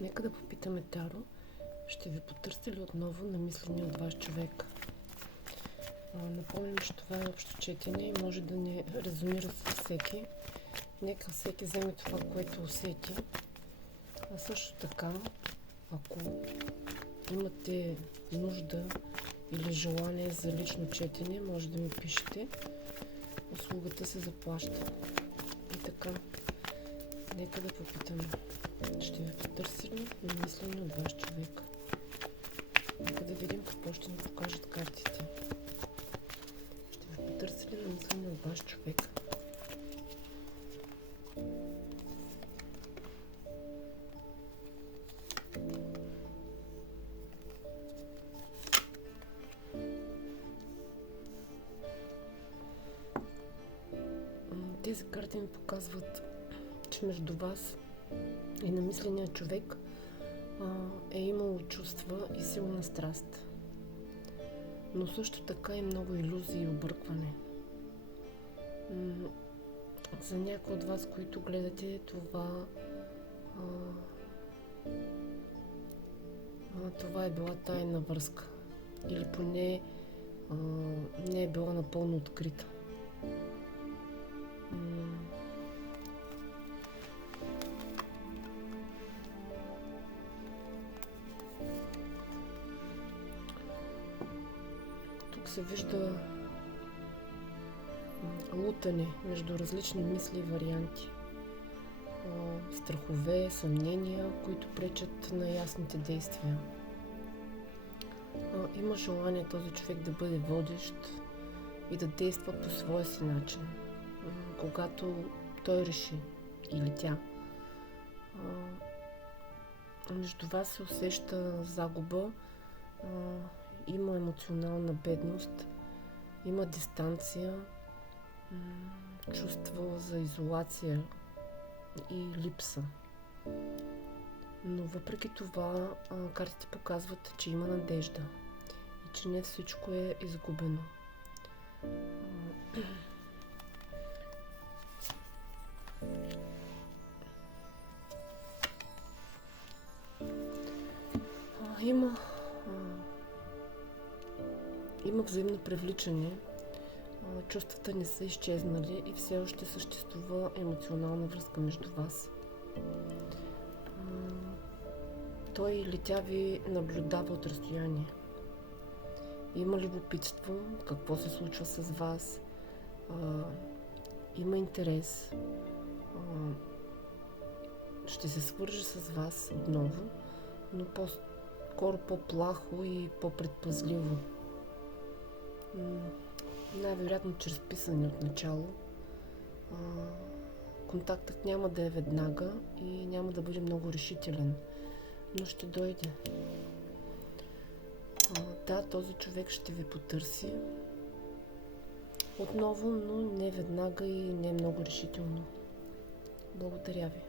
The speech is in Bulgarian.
Нека да попитаме Таро. Ще ви потърся ли отново на мислени от вас човек? Напомням, че това е общо четене и може да не резонира с всеки. Нека всеки вземе това, което усети. А също така, ако имате нужда или желание за лично четене, може да ми пишете. Услугата се заплаща. И така, нека да попитаме. Ще ви потърси ли намислени от вас човек? Нека да видим какво ще ни покажат картите. Ще ви потърси ли намислени от вас човек? Тези карти ми показват, че между вас и намисления човек е имало чувства и силна страст. Но също така и много илюзии и объркване. За някои от вас, които гледате, това е била тайна връзка. Или поне не е била напълно открита. Тук се вижда лутане между различни мисли и варианти. Страхове, съмнения, които пречат на ясните действия. Има желание този човек да бъде водещ и да действа по своя си начин. Когато той реши или тя. Между вас се усеща загуба, има емоционална бедност, има дистанция, чувство за изолация и липса. Но въпреки това картите показват, че има надежда и че не всичко е изгубено. Има взаимно привличане, чувствата не са изчезнали и все още съществува емоционална връзка между вас. Той или тя ви наблюдава от разстояние. Има любопитство, какво се случва с вас, има интерес, ще се свърже с вас отново, но по-скоро по-плахо и по-предпазливо. Най-вероятно чрез писане от начало. Контактът няма да е веднага и няма да бъде много решителен, но ще дойде. Да, този човек ще ви потърси отново, но не веднага и не много решително. Благодаря ви.